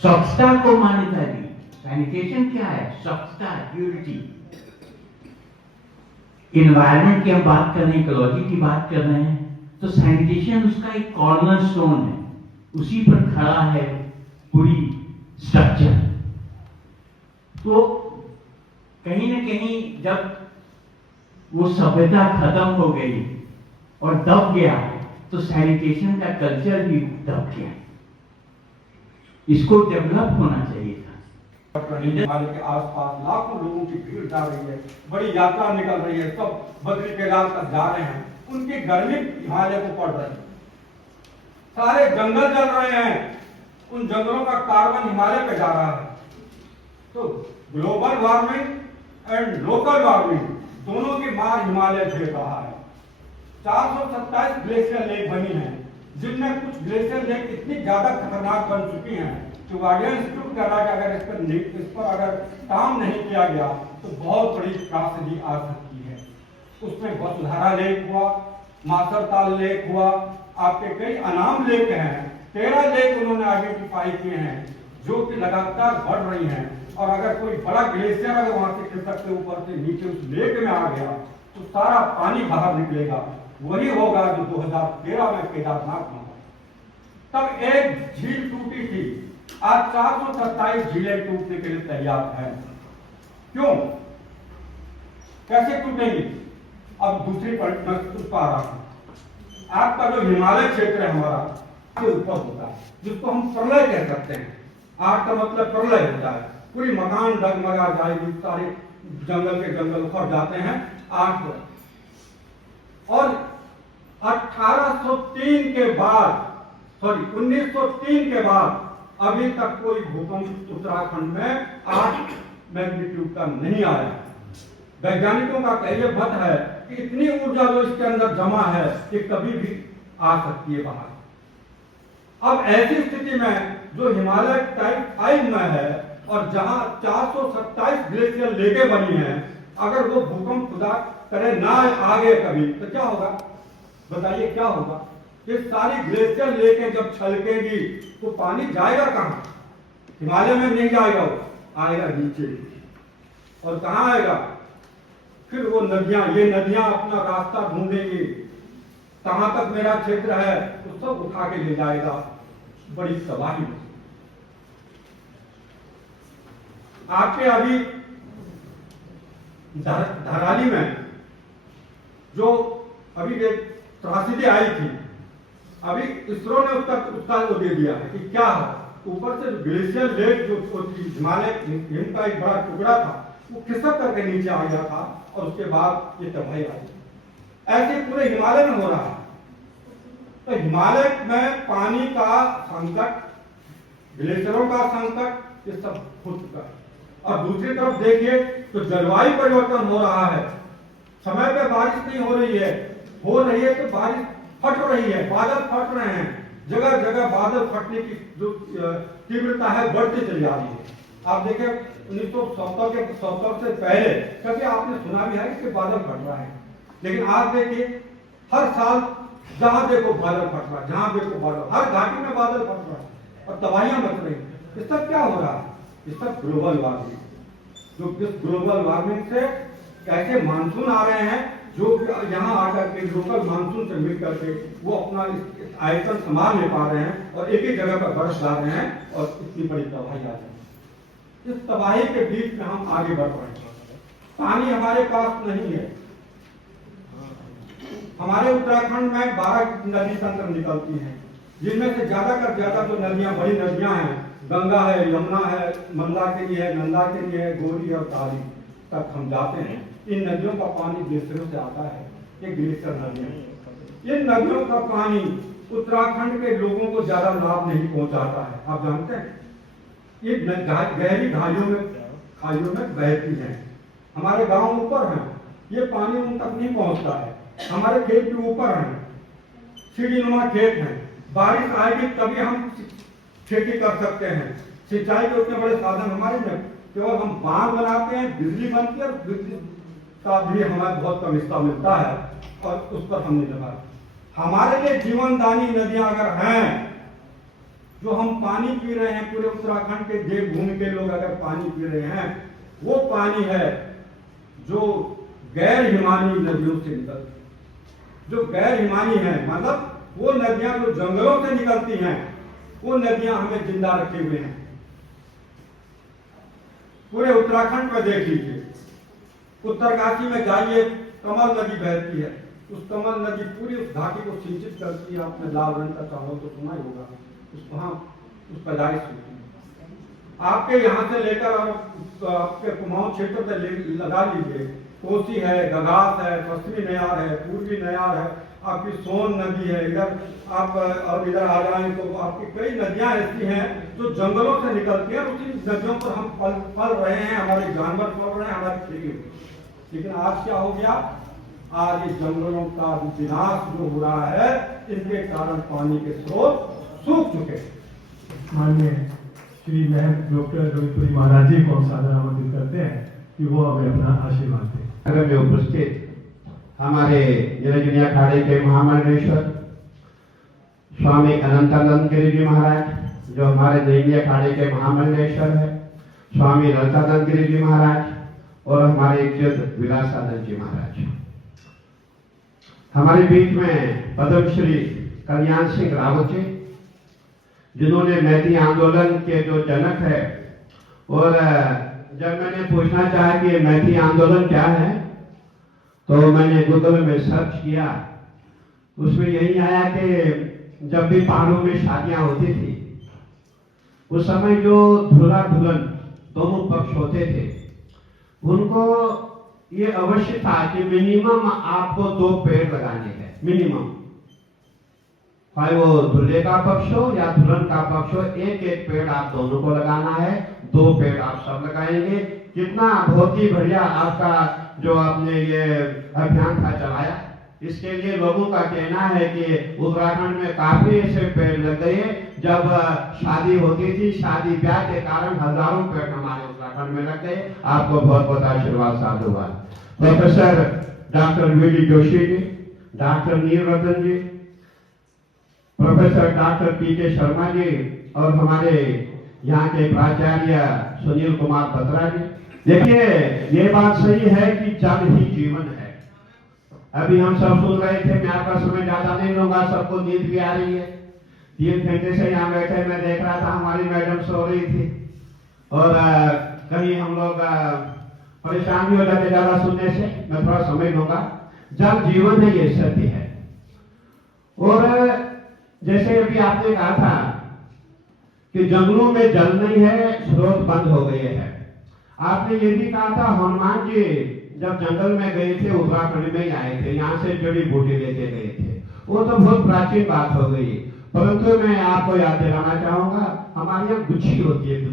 स्वच्छता को मान्यता दी। सैनिटेशन क्या है? स्वच्छता, प्यूरिटी। इन्वायरमेंट की हम बात कर रहे हैं, इकोलॉजी की बात कर रहे हैं, तो सैनिटेशन उसका एक कॉर्नर स्टोन है, उसी पर खड़ा है पूरी स्ट्रक्चर। तो कहीं ना कहीं जब वो सभ्यता खत्म हो गई और दब गया, तो सैनिटेशन का कल्चर भी दब गया। इसको डेवलप होना चाहिए था। हिमालय के आसपास लाखों लोगों की भीड़ जा रही है, बड़ी यात्रा निकल रही है, सब बद्री केदार तक जा रहे हैं, उनकी गर्मी हिमालय को पड़ रही है, सारे जंगल जल रहे हैं, उन जंगलों का कार्बन हिमालय पे जा रहा है। तो global warming and local warming दोनों की मार हिमालय झेल रहा है। 427 ग्लेशियर लेक बनी हैं, जिनमें कुछ ग्लेशियर लेक इतनी ज्यादा खतरनाक बन चुकी हैं कि वाडिया इंस्टीट्यूट कह रहा है कि अगर इस पर अगर काम नहीं किया गया तो बहुत बड़ी त्रासदी आ सकती है। उसमें वसुधारा लेक हुआ, मासरताल लेक हुआ, आपके कई अनाम लेक हैं, 13 लेक उन्होंने आइडेंटिफाई किए हैं जो कि लगातार बढ़ रही हैं। और अगर कोई बड़ा ग्लेशियर अगर वहां से खिसक के ऊपर से नीचे उस लेक में आ गया तो सारा पानी बाहर निकलेगा। वही होगा जो 2013 में केदारनाथ में हुआ। तब एक झील टूटी थी, आज 427 झीलें टूटने के लिए तैयार हैं। क्यों, कैसे टूटेंगी? अब दूसरी पॉइंट मैं उस पर आ रहा हूं। आपका जो हिमालय क्षेत्र है हमारा, के ऊपर होता है, जिसको हम प्रलय कह सकते हैं। आग का मतलब प्रलय होता है, पूरी मकान डगमगा जाएगी, सारे जंगल के जंगल उखड़ जाते हैं आग से। और 1803 के बाद, सॉरी 1903 के बाद अभी तक कोई भूकंप उत्तराखंड में 8 मैग्नीट्यूड का नहीं आया। वैज्ञानिकों का यह मत है कि इतनी ऊर्जा जो इसके अंदर जमा है कि कभी भी आ सकती है बाहर। अब ऐसी स्थिति में जो हिमालय टाइप 5 में है और जहां 427 ग्लेशियर लेके बनी हैं, अगर वो भूकंप खुदा करे ना आगे कभी तो क्या होगा? बताइए क्या होगा? ये सारी ग्लेशियर लेके जब छलकेगी तो पानी जाएगा कहां? हिमालय में नहीं जाएगा, वो आएगा नीचे। और कहां आएगा? फिर वो नदियां, ये नदियां अपना रास्ता ढूंढेंगी, कहां तक मेरा क्षेत्र है तो सब उठा के ले जाएगा, बड़ी तबाही। आपके अभी धराली में जो अभी एक त्रासदी आई थी, अभी इसरो ने उसका वो दे दिया है कि क्या है, ऊपर से ग्लेशियर लेक जो हिमालय हिम का एक बड़ा टुकड़ा था वो खिसक करके नीचे आ गया था और उसके बाद ये तबाही आई। ऐसे पूरे हिमालय में हो रहा है। तो हिमालय में पानी का संकट, ग्लेशियरों का संकट, ये सब हो चुका है। और दूसरी तरफ देखिए तो जलवायु परिवर्तन हो रहा है, समय पे बारिश नहीं हो रही है तो बारिश फट रही है, बादल फट रहे हैं, जगह जगह बादल फटने की जो तीव्रता है बढ़ती चली जा रही है। आप देखें 1970 से पहले कभी आपने सुना भी है कि बादल फट रहा है, लेकिन आज देखिए हर साल जहां देखो बादल फट रहा है, जहां देखो बादल, हर घाटी में बादल फट रहा है और तबाहियां मच रही हैं। ये सब क्या हो रहा है? ये सब ग्लोबल वार्मिंग, जो इस ग्लोबल वार्मिंग से कैसे मानसून आ रहे हैं, जो यहाँ आकर के लोकल मानसून से मिल करके वो अपना आयतन संभाल नहीं पा रहे हैं और एक ही जगह पर बरस ला रहे हैं और इतनी बड़ी तबाही आ रही है। इस तबाही के बीच में हम आगे बढ़ रहे हैं। पानी हमारे पास नहीं है। हमारे उत्तराखंड में 12 नदी तंत्र निकलती हैं, जिनमें से ज्यादातर ज्यादा जो नदियां बड़ी नदियां हैं, गंगा है, यमुना है, मंदाकिनी है, नंदाकिनी है, गौरी और काली तक हम जाते हैं। इन नदियों का पानी ग्लेशियरों से आता है, ये ग्लेशियर नदियां। इन नदियों का पानी उत्तराखंड के लोगों को ज्यादा लाभ नहीं पहुंचाता है। आप जानते हैं ये गहरी खाइयों में बहती है। हमारे गांव ऊपर हैं, ये पानी उन तक नहीं पहुंचता है। हमारे खेत के ऊपर हैं, सीढ़ीनुमा खेत हैं, बारिश आएगी तभी हम खेती कर सकते हैं। सिंचाई के उतने बड़े साधन हमारे में, केवल हम बांध बनाते हैं, बिजली बनती है, बिजली का भी हमें बहुत कम हिस्सा मिलता है और उस पर हम नहीं लगा। हमारे लिए जीवनदानी नदियां अगर हैं, जो हम पानी पी रहे हैं, पूरे उत्तराखंड के देवभूमि के लोग अगर पानी पी रहे हैं, वो पानी है जो गैर हिमानी नदियों से निकलती है। जो गैर हिमानी है मतलब वो नदियां जो जंगलों से निकलती हैं, वो नदियां हमें जिंदा रखे हुए हैं। पूरे उत्तराखंड में देख लीजिए, उत्तरकाशी में जाइए, कमल नदी बहती है। उस कमल नदी पूरी उस घाटी को सिंचित करती है। आपने लाल रंग का चावल तो सुना ही होगा, उस पैदाइश होती है। आपके यहाँ से लेकर और आपके कुमाऊं क्षेत्र से लगा लीजिए, कोसी है, गगास है, पश्चिमी नयार है, पूर्वी नयार है, आपकी सोन नदी है, इधर आप और इधर आ जाएं तो आपकी कई नदियां ऐसी हैं जो जंगलों से निकलती हैं। उसी नदियों पर हम पल रहे हैं, हमारे जानवर पल रहे हैं, हमारी खेती। लेकिन आज क्या हो गया? आज इस जंगलों का विनाश जो हो रहा है, इनके कारण पानी के स्रोत सूख चुके हैं। माननीय श्री महंत डॉक्टर रविपुरी महाराज जी को हम सादर आमंत्रित करते हैं कि वो हमें अपना आशीर्वाद दें। नगर में उपस्थित हमारे निरंजनी अखाड़े के महामंडलेश्वर स्वामी अनंतानंद गिरी जी महाराज, जो हमारे निरंजनी अखाड़े के महामंडलेश्वर है, स्वामी ललितानंद गिरी जी महाराज और हमारे इज्जत विलासानंद जी महाराज। हमारे बीच में पद्मश्री कल्याण सिंह रावत जी, जिन्होंने मैती आंदोलन के जो जनक है, और जब मैंने पूछना चाहा कि मैती आंदोलन क्या है, तो मैंने गूगल में सर्च किया, उसमें यही आया कि जब भी पहाड़ों में शादियां होती थी, उस समय जो दूल्हा दुल्हन दोनों पक्ष होते थे, उनको ये अवश्य था कि मिनिमम आपको 2 पेड़ लगाने हैं, मिनिमम। चाहे वो दूल्हे का पक्ष हो या दुल्हन का पक्ष हो, एक एक पेड़ आप दोनों को लगाना है, 2 पेड़ आप सब लगाएंगे। कितना बहुत ही बढ़िया आपका जो आपने ये अभियान था चलाया। इसके लिए लोगों का कहना है कि उत्तराखंड में काफी ऐसे पेड़ लग गए। जब शादी होती थी, शादी ब्याह के कारण हजारों पेड़ हमारे उत्तराखंड में लग गए। आपको बहुत बहुत आशीर्वाद, साधुवाद। Professor doctor V D. Joshi ji, doctor Neelratan ji, professor doctor P K. Sharma ji और हमारे यहाँ के प्राचार्य सुनील कुमार बत्रा जी। देखिए, ये बात सही है कि जल ही जीवन है। अभी हम सब सुन रहे थे, मैं आपका समय ज्यादा नहीं लूंगा, सबको नींद भी आ रही है। 3 घंटे से यहाँ बैठे मैं देख रहा था, हमारी मैडम सो रही थी और कहीं हम लोग परेशान भी हो जाते ज्यादा सुनने से। मैं थोड़ा समय लूंगा। जल जीवन है, ये सत्य है। और जैसे अभी आपने कहा था कि जंगलों में जल नहीं है, स्रोत बंद हो गए हैं। आपने ये भी कहा था हनुमान जी जब जंगल में गए थे, उत्तराखंड में ही आए थे, यहाँ से जड़ी बूटी लेके गए थे। वो तो बहुत प्राचीन बात हो गई। परंतु मैं आपको याद दिलाना चाहूंगा, हमारे यहाँ गुच्छी होती है,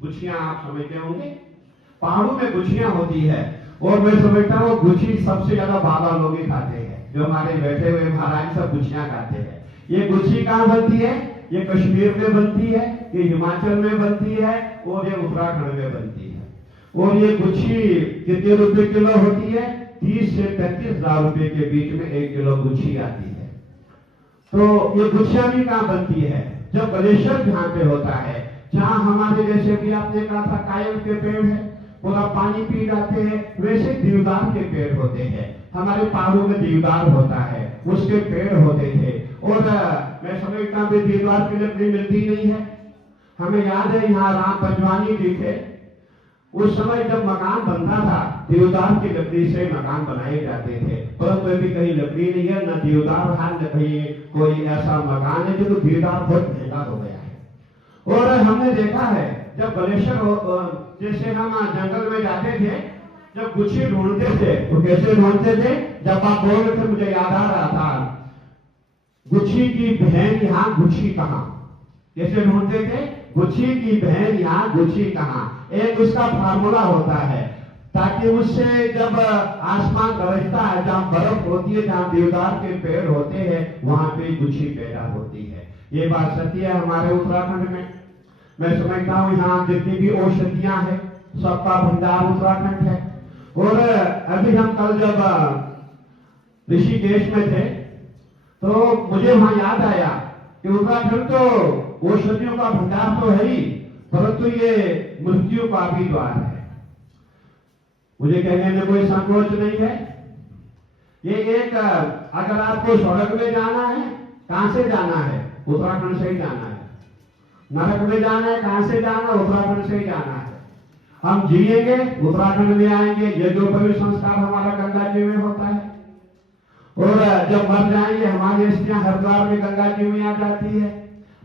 गुच्छियां आप समझते होंगे, पहाड़ों में गुच्छियां होती है। और मैं समझता हूँ गुच्छी सबसे ज्यादा बाबा लोग ही खाते हैं, जो हमारे बैठे हुए महाराज सब गुच्छियां खाते हैं। ये गुच्छी कहाँ बनती है? ये कश्मीर में बनती है, ये हिमाचल में बनती है, और ये उत्तराखंड में बनती है। और ये गुच्छी कितने रुपए किलो होती है? 30 से 35 हजार रुपए के बीच में 1 किलो गुच्छी आती है। तो ये गुच्छियां भी कहाँ बनती है? जब ग्लेशियर जहाँ पे होता है, जहाँ हमारे जैसे भी आपने कहा था कायल के पेड़ है, पूरा पानी पी जाते हैं, वैसे देवदार के पेड़ होते हैं। हमारे पहाड़ों में देवदार होता है, उसके पेड़ होते थे। और मैं समझता हूँ देवदार की लकड़ी मिलती नहीं है। हमें याद है यहाँ राम पंजवानी जी थे, उस समय जब मकान बनता था देवदार की लकड़ी से मकान बनाए जाते थे, परंतु अभी कहीं लकड़ी नहीं है, न देवदार है, न कहीं कोई ऐसा मकान है, जो देवदार बहुत महंगा हो गया है। और हमने देखा है जब ग्लेशियर जैसे हम जंगल में जाते थे, जब गुच्छी ढूंढते थे तो कैसे ढूंढते थे? जब आप बोल रहे थे मुझे याद आ रहा था, गुच्छी की बहन यहाँ गुच्छी कहाँ, कैसे ढूंढते थे? गुच्छी की बहन यहाँ गुच्छी कहाँ। एक उसका फार्मूला होता है, ताकि उससे जब आसमान गरजता है, जहाँ बर्फ होती है, जहाँ देवदार के पेड़ होते हैं, वहां पे गुच्छी पैदा होती है। ये बात सत्य है हमारे उत्तराखंड में। मैं समझता हूँ यहाँ जितनी भी औषधियां हैं सबका भंडार उत्तराखंड है। और अभी हम कल जब ऋषिकेश में थे तो मुझे वहां याद आया कि उत्तराखंड तो औषधियों का भंडार तो है ही, परंतु ये मृत्यु का भी द्वार है। मुझे कहने में कोई संकोच नहीं है। ये एक अगर आपको स्वर्ग में जाना है, कहां से जाना है? उत्तराखंड से ही जाना है। नरक में जाना है, कहां से जाना? उत्तराखंड से ही जाना है। हम जिएंगे उत्तराखंड में आएंगे, यज्ञोपवीत संस्कार हमारा गंगा जी में होता है। और जब मर जाएंगे हमारी स्त्रियां हरिद्वार में गंगा जी में आ जाती है।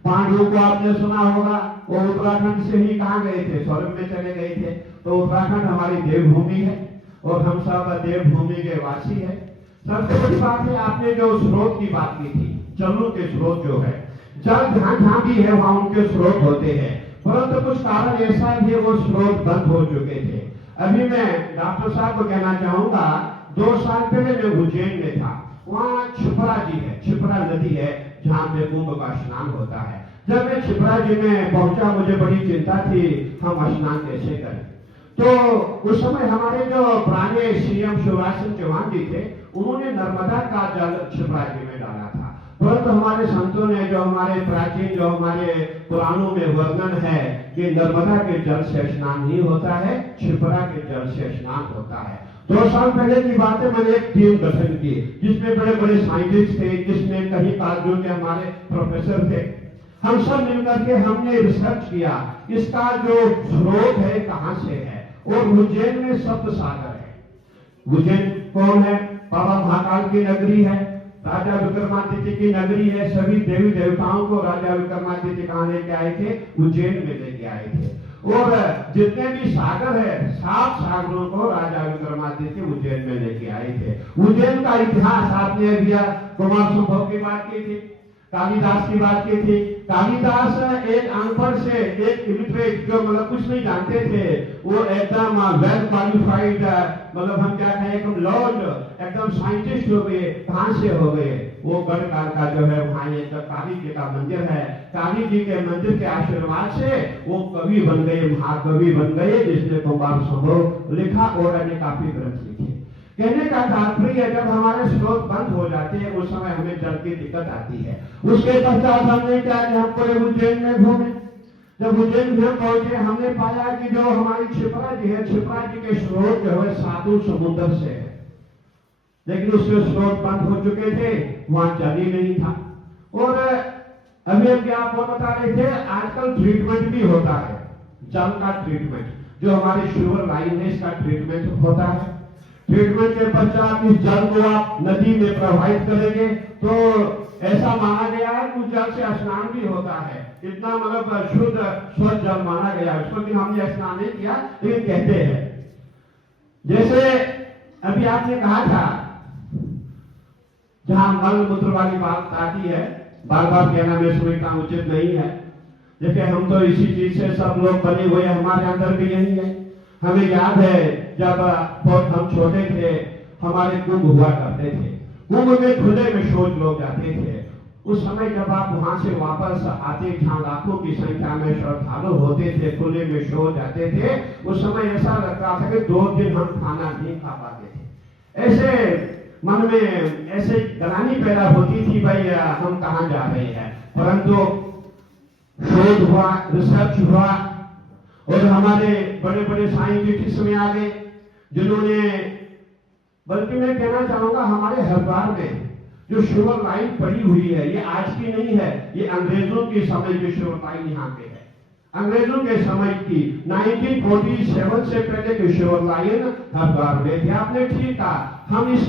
पांडवों को आपने सुना होगा, वो उत्तराखंड से ही कहाँ गए थे? स्वर्ग में चले गए थे। तो उत्तराखंड हमारी देवभूमि है और हम सब देवभूमि के वासी है। सबसे बड़ी बात है, आपने जो स्रोत की बात की थी, जलों के स्रोत जो है, जल जहां जहां भी है वहां उनके स्रोत होते हैं, परंतु कुछ कारण ऐसा भी है वो स्रोत बंद हो चुके थे। अभी मैं डॉक्टर साहब को कहना चाहूंगा, 2 साल पहले मैं उज्जैन में था, वहाँ छिपरा जी है, छिपरा नदी है जहाँ पे कुंभ का स्नान होता है। जब मैं छिपरा जी में पहुंचा मुझे बड़ी चिंता थी हम स्नान कैसे करें। तो उस समय हमारे जो पुराने सीएम शिवराज सिंह चौहान जी थे, उन्होंने नर्मदा का जल छिपरा जी में डाला था। परंतु हमारे संतों ने, जो हमारे प्राचीन, जो हमारे पुराणों में वर्णन है कि नर्मदा के जल से स्नान नहीं होता है, छिपरा के जल से स्नान होता है। 2 साल पहले की बात है, मैंने एक टीम गठन की जिसमें बड़े बड़े साइंटिस्ट थे, जिसमें कई कॉलेजों के हमारे प्रोफेसर थे। हम सब मिलकर के हमने रिसर्च किया इसका जो स्रोत है कहां से है। और उज्जैन में सप्त सागर है। उज्जैन कौन है? बाबा महाकाल की नगरी है, राजा विक्रमादित्य की नगरी है। सभी देवी देवताओं को राजा विक्रमादित्य कहाँ लेके आए थे? उज्जैन में लेके आए थे। और जितने भी सागर है, 7 सागरों को राजा विक्रमादित्य उज्जैन में लेके आए थे। उज्जैन का इतिहास आपने अभी कुमार संभव की बात की थी, कालिदास की बात की थी। कालिदास एक अनपढ़ से, एक इलिटरेट, जो मतलब कुछ नहीं जानते थे, वो एकदम वेल क्वालिफाइड, मतलब हम क्या कहें, एकदम लॉर्ड, एकदम साइंटिस्ट हो गए। कहां से हो गए? वो गढ़काल का जो है वहां एक काली जी का मंदिर है, काली जी के मंदिर के आशीर्वाद से वो कवि बन गए, महाकवि बन गए, जिसने कुमार संभव लिखा और अन्य काफी ग्रंथ लिखे। कहने का तात्पर्य, जब हमारे स्रोत बंद हो जाते हैं उस समय हमें जल की दिक्कत आती है। उसके पश्चात हमने क्या कि हम पूरे उज्जैन में घूमे। जब उज्जैन में पहुंचे हमने पाया कि जो हमारी छिपरा जी है, छिपरा जी के स्रोत जो है साधु समुद्र से है, लेकिन उसके स्रोत बंद हो चुके थे, वहां जल ही नहीं था। और अभी हम क्या आपको बता रहे थे, आजकल ट्रीटमेंट भी होता है, जल का ट्रीटमेंट, जो हमारे शुगर लाइन है इसका ट्रीटमेंट होता है। ट्रीटमेंट के पश्चात इस जल को आप नदी में प्रवाहित करेंगे तो ऐसा माना गया है कि जल से स्नान भी होता है। इतना मतलब शुद्ध स्वच्छ जल माना गया है उसको, लेकिन हमने स्नान नहीं किया, लेकिन कहते हैं। जैसे अभी आपने कहा था, जहां मल मूत्र वाली बात आती है, बार बार कहना मैं समझता उचित नहीं है। देखिए हम तो इसी चीज से सब लोग बने हुए, हमारे अंदर भी यही है। हमें याद है जब बहुत हम छोटे थे, हमारे कुंभ हुआ करते थे, कुंभ में खुले में शौच लोग जाते थे। उस समय जब आप वहां से वापस आते, जहाँ लाखों की संख्या में श्रद्धालु होते थे, खुले में शो जाते थे, उस समय ऐसा लगता था कि 2 दिन हम खाना नहीं खा पाते थे। ऐसे मन में ऐसे ग्लानि पैदा होती थी, भाई हम कहाँ जा रहे हैं। परंतु शोध हुआ, रिसर्च हुआ और हमारे बड़े बड़े साइंटिस्ट में आ गए, जिन्होंने, बल्कि मैं कहना चाहूंगा हमारे हरिद्वार में जो शिवर लाइन पड़ी हुई है, ये आज की नहीं है, ये अंग्रेजों के समय की शिवर लाइन यहाँ पे है। अंग्रेजों के समय की 1947 से पहले की शिवर लाइन हरिद्वार में थी। आपने ठीक कहा, हम इस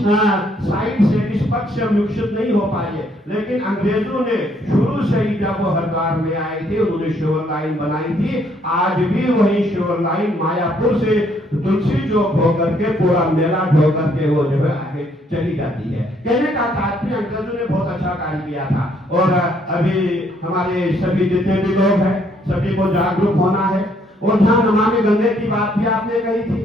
साइड से, इस पक्ष से विकसित नहीं हो पाए, लेकिन अंग्रेजों ने शुरू से ही जब वो हरिद्वार में आए थे, उन्होंने शिवर लाइन बनाई थी। आज भी वही शिवर लाइन मायापुर से तुलसी चौक होकर के पूरा मेला ढोकर के वो जो है आगे चली जाती है। कहने का तात्पर्य अंग्रेजों ने बहुत अच्छा कार्य किया था। और अभी हमारे सभी जितने भी लोग हैं, सभी को जागरूक होना है। और जहाँ नमामि गंगे की बात भी आपने कही थी,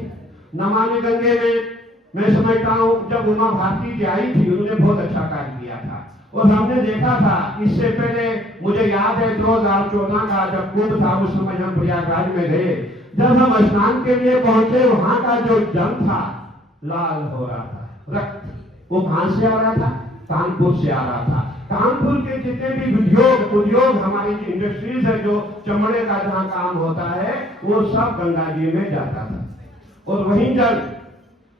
नमामि गंगे में मैं समझता हूँ जब उमा भारती जी आई थी, उन्होंने बहुत अच्छा कार्य किया था। और हमने देखा था, इससे पहले मुझे याद है 2014 का जब कुंभ था, उस समय हम प्रयागराज में गए, जब हम स्नान के लिए पहुंचे, वहां का जो जल था लाल हो रहा था, रक्त। वो कहां से आ रहा था? कानपुर से आ रहा था। कानपुर के जितने भी उद्योग हमारी इंडस्ट्रीज है, जो चमड़े का जहाँ काम होता है, वो सब गंगा जी में जाता था। और वही जल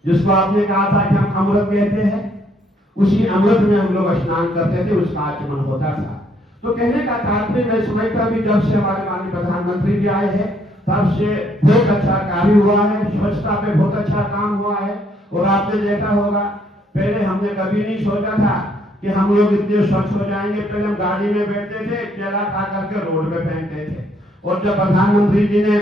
जिसको आपने कहा था कि हम अमृत कहते हैं, उसी अमृत में हम लोग स्नान करते थे, उसका आचमन होता था। तो कहने का तात्पर्य मैं समझता भी, जब से हमारे माननीय प्रधानमंत्री जी आए हैं, तब से बहुत अच्छा कार्य हुआ है, स्वच्छता पे बहुत अच्छा काम हुआ है। और आपने देखा होगा, पहले हमने कभी नहीं सोचा था कि हम लोग इतने स्वच्छ हो जाएंगे। पहले हम गाड़ी में बैठते थे, केला खा करके रोड पे फेंकते थे। और जब प्रधानमंत्री जी ने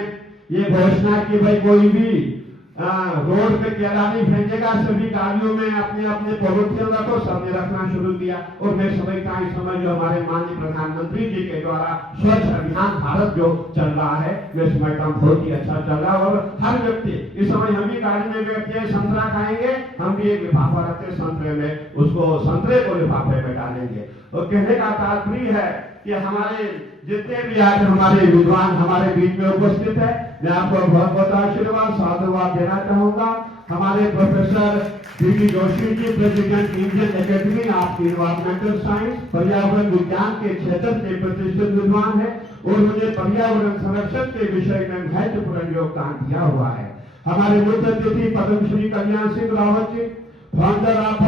ये घोषणा की, भाई कोई भी रोड पे केला नहीं फेंकेगा, सभी गाड़ियों में अपने अपने पॉलिथीन रखो, सबने रखना शुरू किया। और मैं समझता इस समय जो हमारे माननीय प्रधानमंत्री जी के द्वारा स्वच्छ अभियान भारत जो चल रहा है, मैं समझता हूँ बहुत ही अच्छा चल रहा है। और हर व्यक्ति, इस समय हम भी गाड़ी में बैठते हैं, संतरा खाएंगे, हम भी एक लिफाफा रखते संतरे में, उसको संतरे को लिफाफे में डालेंगे। और कहने का तात्पर्य है कि हमारे जितने भी आज हमारे विद्वान हमारे बीच में उपस्थित है, मैं आपको बहुत बहुत आशीर्वाद साधुवाद देना चाहूंगा। हमारे professor PT Joshi ji, president Indian academy of environmental science, पर्यावरण विज्ञान के क्षेत्र के प्रतिष्ठित विद्वान है और उन्होंने पर्यावरण संरक्षण के विषय में महत्वपूर्ण योगदान दिया हुआ है। हमारे मुख्य अतिथि पद्मश्री कल्याण सिंह रावत जी, फाउंडर ऑफ,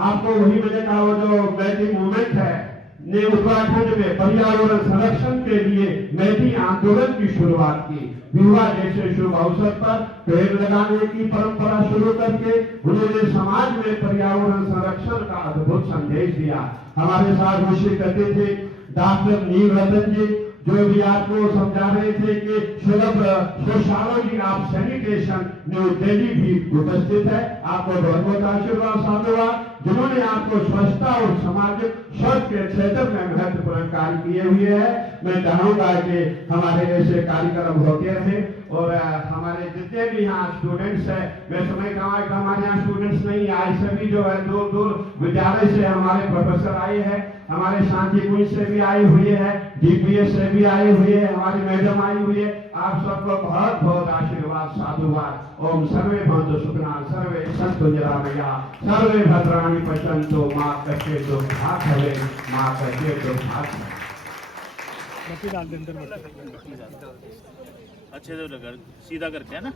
आपको वही मैंने कहा, वो जो मैथिली मूवमेंट है ने उत्तराखंड में पर्यावरण संरक्षण के लिए मैथिली आंदोलन की शुरुआत की। विवाह जैसे शुभ अवसर पर पेड़ लगाने की परंपरा शुरू करके उन्होंने समाज में पर्यावरण संरक्षण का अद्भुत संदेश दिया। हमारे साथ मुझसे कहते थे डॉक्टर नील रतन जी, जो भी आपको समझा रहे थे कि सुलभ sociology of sanitation, new Delhi भी उपस्थित है। आपको बहुत बहुत आशीर्वाद साधुवाद, जिन्होंने आपको स्वच्छता और सामाजिक स्वच्छ के क्षेत्र में महत्वपूर्ण कार्य किए हुए हैं। मैं चाहूंगा कि हमारे ऐसे कार्यक्रम होते रहे। और हमारे जितने भी यहाँ स्टूडेंट्स हैं, मैं समझता हूँ कि हमारे यहाँ स्टूडेंट्स नहीं आए, सभी जो है दूर दूर विद्यालय से हमारे प्रोफेसर आए हैं, हमारे शांति कुंज से भी आए हुए हैं, डीपीएस से भी आए हुए हैं, हमारी मैडम आई हुई है। आप सबको बहुत बहुत आशीर्वाद साधुवाद। ओम सर्वे भवन्तु सुखिनः, सर्वे सन्तु निरामयाः, सर्वे भद्राणि पश्यन्तु, मा कश्चित् दुःखात् भवेत्, मा कश्चित् दुःखात् भवेत्। अच्छे से सीधा करके है ना।